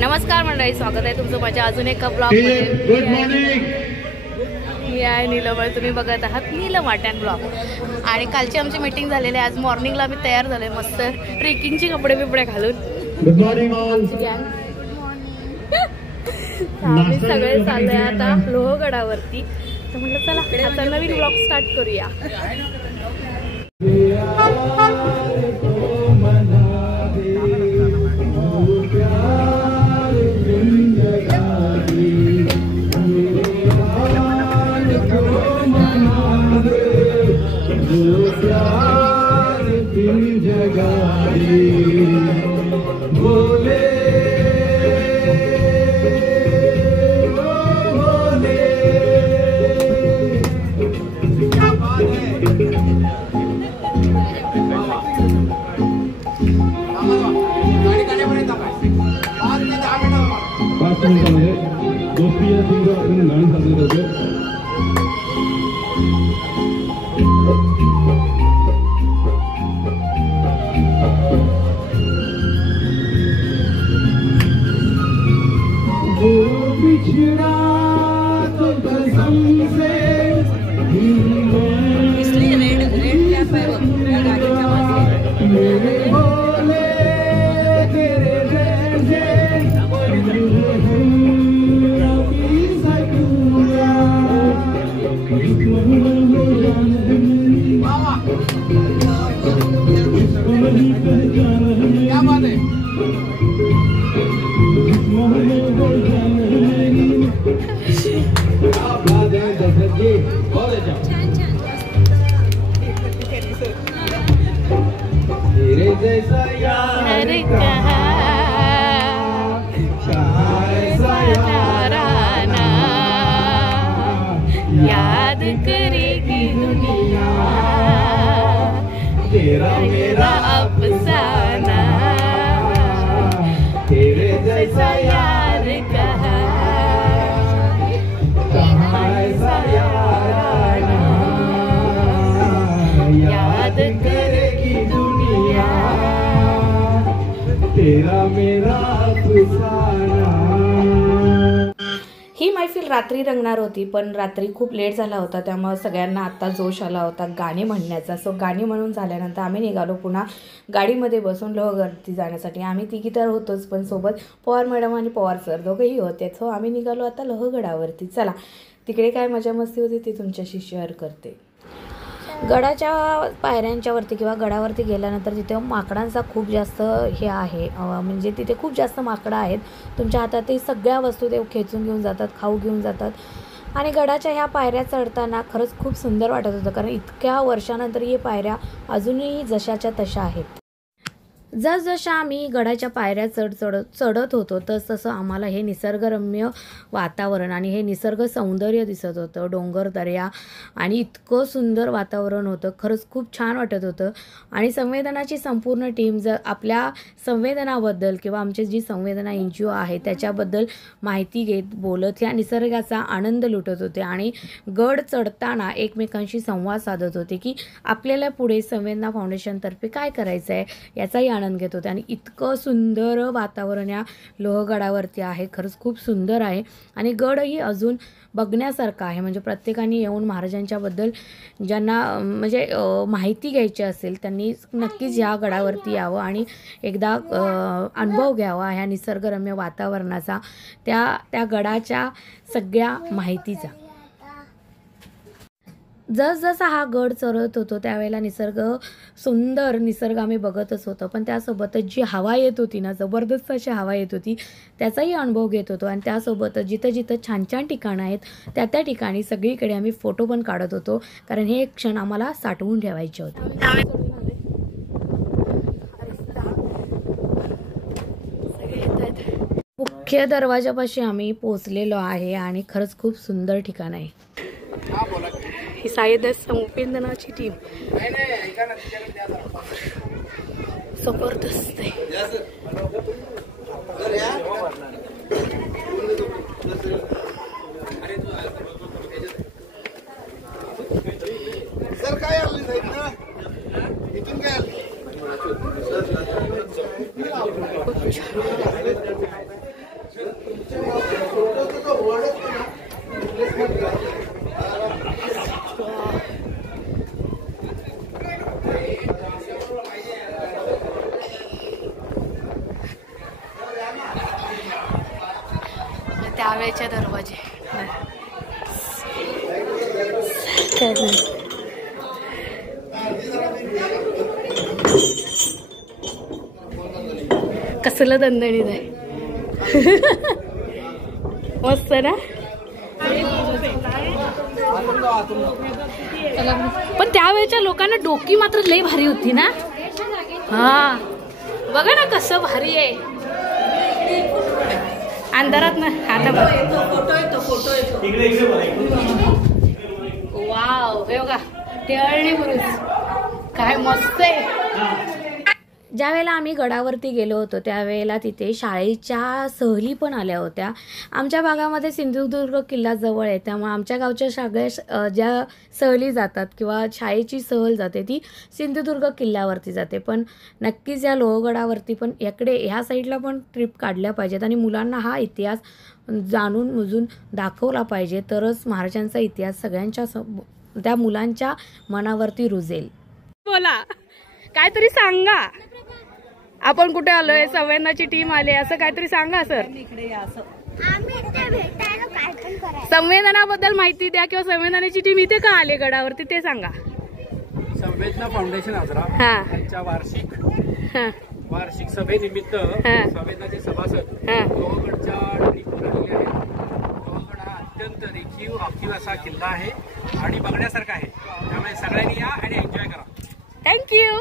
नमस्कार मंडळी, स्वागत आहे तुमचं माझ्या अजून एका ब्लॉगमध्ये। Good morning. मी आहे नीलम, तुम्ही बघत आहात नीलम आर्ट अँड ब्लॉग। आणि कालची आमची मीटिंग झालेली आहे। आज मॉर्निंगला मी तयार झालोय मस्त ट्रेकिंगचे कपडे बिपडे घालून। Good morning all. आम्ही सगळे चाललोय आता लोहगडावरती। तर म्हटलं चला आता नवीन ब्लॉग स्टार्ट करूया। याद करेगी दुनिया तेरा मेरा अफसाना, तेरे जैसा यार कहा ऐसा याराना, याद करेगी दुनिया तेरा मेरा अफसाना। ही मैफिल रात्री रंगणार होती, पण रात्री खूप लेट झाला होता, त्यामुळे सगळ्यांना आता जोश आला होता गाणी म्हणण्याचा। सो गाणी म्हणून झाल्यानंतर आम्ही निघालो पुन्हा गाडीमध्ये बसून लोहगडावरती जाण्यासाठी। आम्ही तिघी तर होतोच, पण सोबत पवार मॅडम आणि पवार सर दोघेही होते। सो आम्ही निघालो आता लोहगडावरती। चला तिकडे काय मजा मस्ती होती ती तुमच्याशी शेअर करते। गडाच्या पायऱ्यांच्या वरती किंवा गडावरती गेल्यानंतर तिथे माकडांचा खूप जास्त हे आहे, म्हणजे तिथे खूप जास्त माकडं आहेत। तुमच्या हातात ते सगळ्या वस्तू ते खेचून घेऊन जातात, खाऊ घेऊन जातात। आणि गडाच्या ह्या पायऱ्या चढताना खरंच खूप सुंदर वाटत होतं, कारण इतक्या वर्षानंतर ही पायऱ्या अजूनही जशाच्या तशा आहेत। जसजशा आम्ही गडाच्या पायऱ्या चढत होतो तसतसं आम्हाला हे निसर्गरम्य वातावरण आणि हे निसर्ग सौंदर्य दिसत होतं, डोंगर दऱ्या आणि इतकं सुंदर वातावरण होतं। खरंच खूप छान वाटत होतं। आणि संवेदनाची संपूर्ण टीम जर आपल्या संवेदनाबद्दल किंवा आमची जी संवेदना NGO आहे त्याच्याबद्दल माहिती घेत बोलत या निसर्गाचा आनंद लुटत होते आणि गड चढताना एकमेकांशी संवाद साधत होते की आपल्याला पुढे संवेदना फाउंडेशनतर्फे काय करायचं आहे याचाही आनंद घेत होते। आणि इतकं सुंदर वातावरण या लोहगडावरती आहे, खरंच खूप सुंदर आहे। आणि गडही अजून बघण्यासारखा आहे, म्हणजे प्रत्येकाने येऊन महाराजांच्याबद्दल ज्यांना म्हणजे माहिती घ्यायची असेल त्यांनी नक्कीच ह्या गडावरती यावं आणि एकदा अनुभव घ्यावा ह्या निसर्गरम्य वातावरणाचा, त्या गडाच्या सगळ्या माहितीचा। जसजसा हा गड चढत होतो त्यावेळेला सुंदर निसर्ग आम्ही बघतच होतो, पण त्यासोबतच जी हवा येत होती ना, जबरदस्त अशी हवा येत होती, त्याचाही अनुभव घेत होतो। आणि त्यासोबतच जिथं जिथं छान छान ठिकाणं आहेत त्या ठिकाणी सगळीकडे आम्ही फोटो पण काढत होतो, कारण हे एक क्षण आम्हाला साठवून ठेवायचे होते। मुख्य दरवाजापाशी आम्ही पोहोचलेलो आहे आणि खरंच खूप सुंदर ठिकाण आहे। ही सायद संवेदनाची टीम जबरदस्त आहे। सर काय आली साहेब ना इथून काय आली जावेचे दरवाजे. कसलं दणदणीत आहे. मस्त ना. पण त्यावेळेच्या लोकांना डोकी मात्र लय भारी होती ना. हा बघा ना कसं भारी आहे. अंधारात ना आता वाव हे बघा टेहळणी बुरुज काय मस्त आहे. ज्या वेळेला आम्ही गडावरती गेलो होतो त्यावेळेला तिथे शाळेच्या सहली पण आल्या होत्या. आमच्या भागामध्ये सिंधुदुर्ग किल्ला जवळ आहे त्यामुळे आमच्या गावच्या सगळ्या ज्या सहली जातात किंवा शाळेची सहल जाते ती सिंधुदुर्ग किल्ल्यावरती जाते. पण नक्कीच या लोहगडावरती पण याकडे ह्या साईडला पण ट्रिप काढल्या पाहिजेत आणि मुलांना हा इतिहास जाणून मुजून दाखवला पाहिजे तरच महाराजांचा इतिहास सगळ्यांच्या त्या मुलांच्या मनावरती रुजेल. बोला काहीतरी सांगा. आपण कुठे आलोय. संवेदनाची टीम आली असं काहीतरी सांगा सर. संवेदनाबद्दल माहिती द्या किंवा संवेदनाची टीम इथे का आली गडावरती ते सांगा. संवेदना फाउंडेशन आजरा यांच्या वार्षिक सभेनिमित्त संवेदनाचे सभासद लोहगडच्या ट्रीपवर आलेले आहेत. लोहगड हा अत्यंत आखीव असा किल्ला आहे आणि बघण्यासारखा आहे. त्यामुळे सगळ्यांनी या आणि एन्जॉय करा. थँक्यू.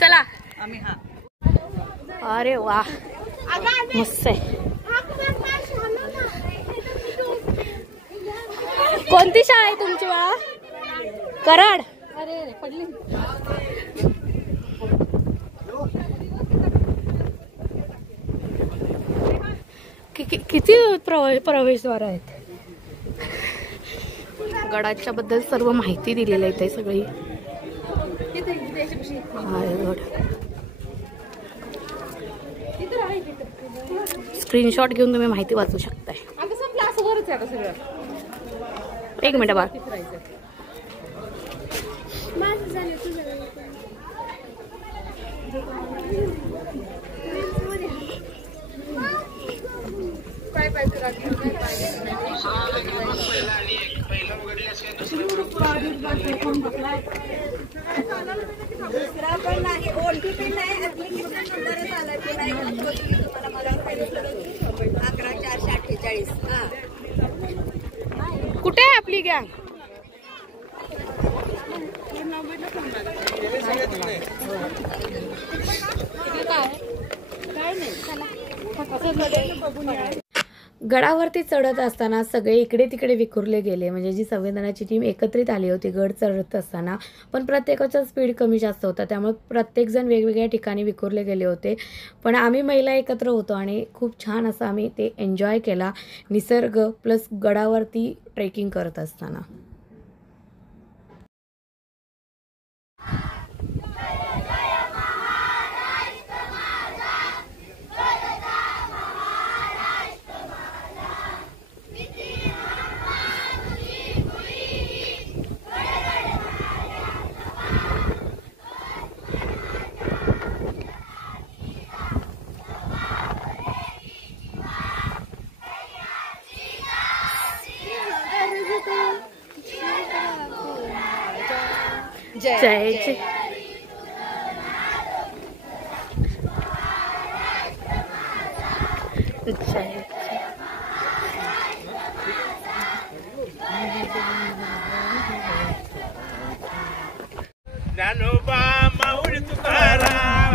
चला आम्ही अरे वा मस्त आहे. कोणती शाळा आहे तुमची बाळा. कराड. किती प्रवेशद्वार आहेत. गडाच्या बद्दल सर्व माहिती दिलेली आहे सगळी. स्क्रीनशॉट घेऊन तुम्ही माहिती वाचू शकताय. एक मिनिट बा. दुसरा पण नाही ओळखी पण नाही ऍप्लिकेशन नंबरच आला की नाही तुम्हाला मला 11/448. कुठे आहे आपली गँग. गडावरती चढत असताना सगळे इकडे तिकडे विखुरले गेले. म्हणजे जी संवेदनाची टीम एकत्रित आली होती गड चढत असताना पण प्रत्येकाचा स्पीड कमी जास्त होता त्यामुळे प्रत्येकजण वेगवेगळ्या ठिकाणी विखुरले गेले होते. पण आम्ही महिला एकत्र होतो आणि खूप छान असं आम्ही ते एन्जॉय केला. निसर्ग प्लस गडावरती ट्रेकिंग करत असताना. जय जय. ज्ञानोबा माऊली तुकाराम.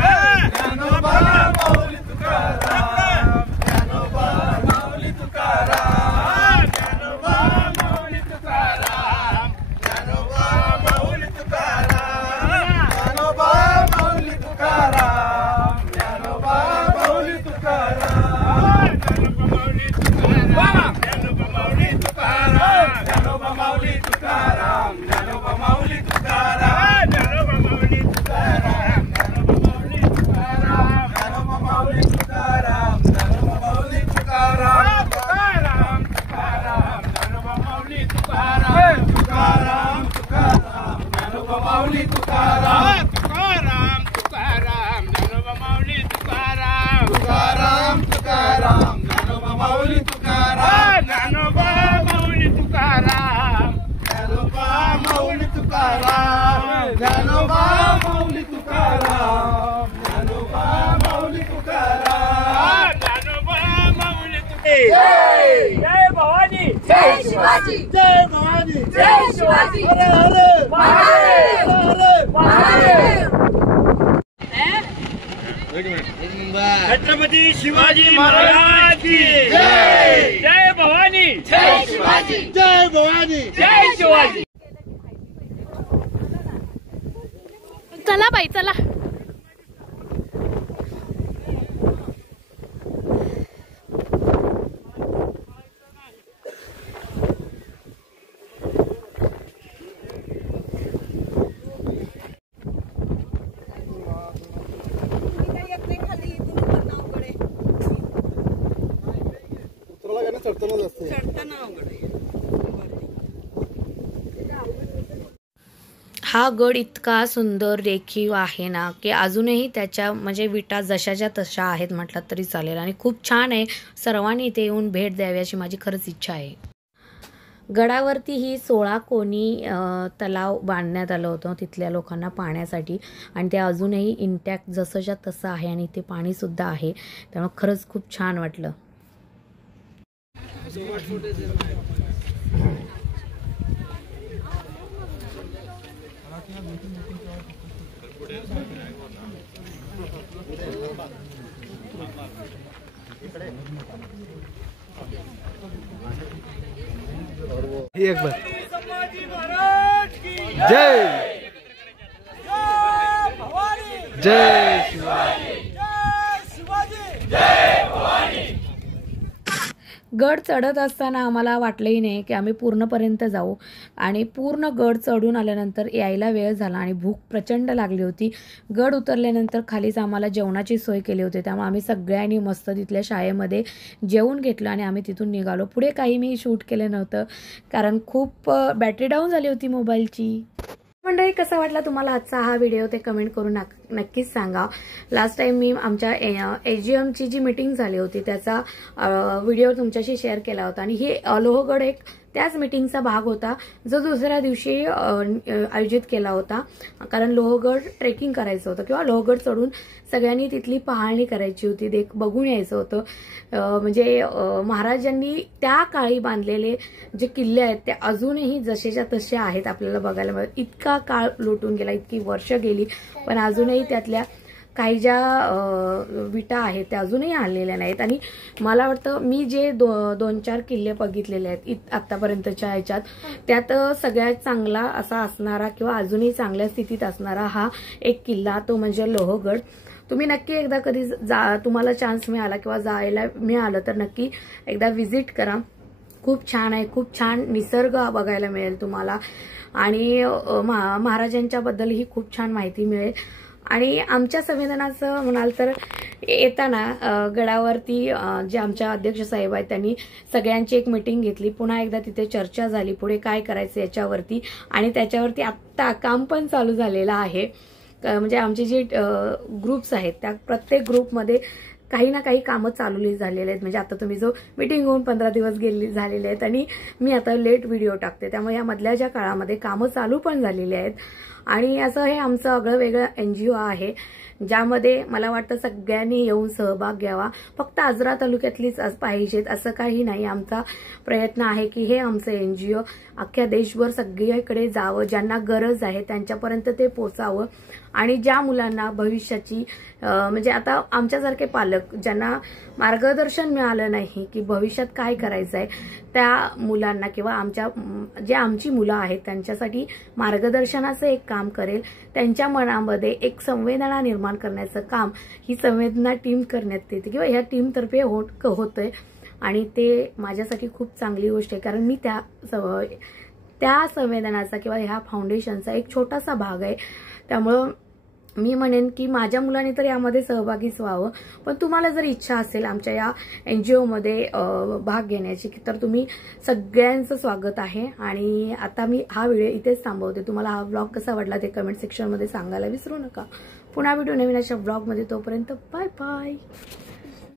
ज्ञानोबा माऊली तुकाराम. ज्ञानोबा माऊली तुकाराम. ज्ञानोबा माऊली तुकाराम. ज्ञानोबा माऊली तुकाराम. ज्ञानोबा माऊली तुकाराम. ज्ञानोबा माऊली तुकाराम. ज्ञानोबा माऊली तुकाराम. ज्ञानोबा माऊली तुकाराम. ज्ञानोबा माऊली तुकाराम. ज्ञानोबा माऊली तुकाराम. ज्ञानोबा माऊली तुकाराम. ज्ञानोबा माऊली तुकाराम. ज्ञानोबा माऊली तुकाराम. तुकाराम तुकाराम. ज्ञानोबा माऊली तुकाराम. तुकाराम तुकाराम. ज्ञानोबा माऊली तुकाराम. तुकाराम तुकाराम. ज्ञानोबा माऊली तुकाराम. तुकाराम तुकाराम. ज्ञानोबा तुकाराम ज्ञानोबा माऊली तुकाराम ज्ञानोबा माऊली तुकाराम ज्ञानोबा माऊली तुकाराम जय भवानी जय शिवाजी जय भवानी जय शिवाजी हरे हरे महादेव हरे महादेव छत्रपती शिवाजी महाराज की जय जय भवानी जय शिवाजी जय भवानी जय शिवाजी. चला बाई चला. उतरायला काय ना चढतानाच असते. हा गड इतका सुंदर रेखीव आहे ना की अजूनही त्याच्या म्हणजे विटा जशाच्या तशा आहेत म्हटलं तरी चालेल आणि खूप छान आहे. सर्वांनी इथे येऊन भेट द्यावी अशी माझी खरंच इच्छा आहे. गडावरती ही 16 कोणी तलाव बांधण्यात आलं होतं तिथल्या लोकांना पाण्यासाठी आणि ते अजूनही इंटॅक्ट जसंच्या तसं आहे आणि ते पाणीसुद्धा आहे. त्यामुळे खरंच खूप छान वाटलं. एक बार जय जय शिवाजी गड चढत असताना आम्हाला वाटलंही नाही की आम्ही पूर्णपर्यंत जाऊ आणि पूर्ण गड चढून आल्यानंतर यायला वेळ झाला आणि भूक प्रचंड लागली होती. गड उतरल्यानंतर खालीच आम्हाला जेवणाची सोय केली होती त्यामुळे आम्ही सगळ्यांनी मस्त तिथल्या शाळेमध्ये जेवून घेतलं आणि आम्ही तिथून निघालो. पुढे काही मी शूट केलं नव्हतं कारण खूप बॅटरी डाऊन झाली होती मोबाईलची. मंडळी कसा वाटला तुम्हाला आजचा हा व्हिडिओ ते कमेंट करून नक्कीच सांगा. लास्ट टाइम मी आमच्या AGMची जी मीटिंग झाली होती त्याचा व्हिडिओ तुमच्याशी शेअर केला होता आणि ही लोहगड एक त्याच मीटिंगचा भाग होता जो दुसऱ्या दिवशी आयोजित केला होता. कारण लोहगड ट्रेकिंग करायचं होतं किंवा लोहगड चढून सगळ्यांनी तिथली पाहणी करायची होती, बघून यायचं होतं. म्हणजे महाराजांनी त्या काळी बांधलेले जे किल्ले आहेत ते अजूनही जसेच्या तसे आहेत आपल्याला बघायला मिळत. इतका काळ लोटून गेला, इतकी वर्ष गेली पण अजूनही त्यातल्या काही ज्या विटा आहेत त्या अजूनही आणलेल्या नाहीत. आणि मला वाटतं मी जे 2-4 किल्ले बघितलेले आहेत आतापर्यंतच्या ह्याच्यात त्यात सगळ्यात चांगला असा असणारा किंवा अजूनही चांगल्या स्थितीत असणारा हा एक किल्ला तो म्हणजे लोहगड. तुम्ही नक्की एकदा कधी तुम्हाला चान्स मिळाला किंवा जायला मिळालं तर नक्की एकदा व्हिजिट करा. खूप छान आहे, खूप छान निसर्ग बघायला मिळेल तुम्हाला आणि महाराजांच्याबद्दलही खूप छान माहिती मिळेल. आणि आमच्या संमेलनाचं म्हणाल तर येताना गडावरती जे आमच्या अध्यक्ष साहेब आहेत त्यांनी सगळ्यांची एक मीटिंग घेतली. पुन्हा एकदा तिथे चर्चा झाली पुढे काय करायचं याच्यावरती आणि त्याच्यावरती आत्ता काम पण चालू झालेलं आहे. म्हणजे आमचे जे ग्रुप्स आहेत त्या प्रत्येक ग्रुपमध्ये काही ना काही कामं चालू झालेले आहेत. म्हणजे आता तुम्ही जो मीटिंग होऊन 15 दिवस झालेले आहेत आणि मी आता लेट व्हिडिओ टाकते त्यामुळे या मधल्या ज्या काळामध्ये कामं चालू पण झालेली आहेत. आणि असं हे आमचं आगळं वेगळं NGO आहे ज्यामध्ये मला वाटतं सगळ्यांनी येऊन सहभाग घ्यावा. फक्त आजरा तालुक्यातलीच पाहिजेत असं काही नाही. आमचा प्रयत्न आहे की हे आमचं NGO अख्ख्या देशभर सगळीकडे जावं, ज्यांना गरज आहे त्यांच्यापर्यंत ते पोचावं आणि ज्या मुलांना भविष्याची म्हणजे आता आमच्यासारखे पालक ज्यांना मार्गदर्शन मिळालं नाही की भविष्यात काय करायचं आहे त्या मुलांना किंवा आमची मुलं आहेत त्यांच्यासाठी मार्गदर्शनाचं एक काम करेल. त्यांच्या मनामध्ये एक संवेदना निर्माण करण्याचं काम ही संवेदना टीम करण्यात येते किंवा ह्या टीमतर्फे होतंय आणि ते माझ्यासाठी खूप चांगली गोष्ट आहे. कारण मी त्या संवेदनाचा किंवा ह्या फाउंडेशनचा एक छोटासा भाग आहे. त्यामुळं मी म्हणेन की माझ्या मुलांनी तर यामध्ये सहभागीच व्हावं. पण तुम्हाला जर इच्छा असेल आमच्या या NGOमध्ये भाग घेण्याची तर तुम्ही सगळ्यांचं स्वागत आहे. आणि आता मी हा व्हिडिओ इथेच थांबवते. तुम्हाला हा व्लॉग कसा वाटला ते कमेंट सेक्शनमध्ये सांगायला विसरू नका. पुन्हा भेटू नवीन अशा व्लॉगमध्ये. तोपर्यंत बाय बाय.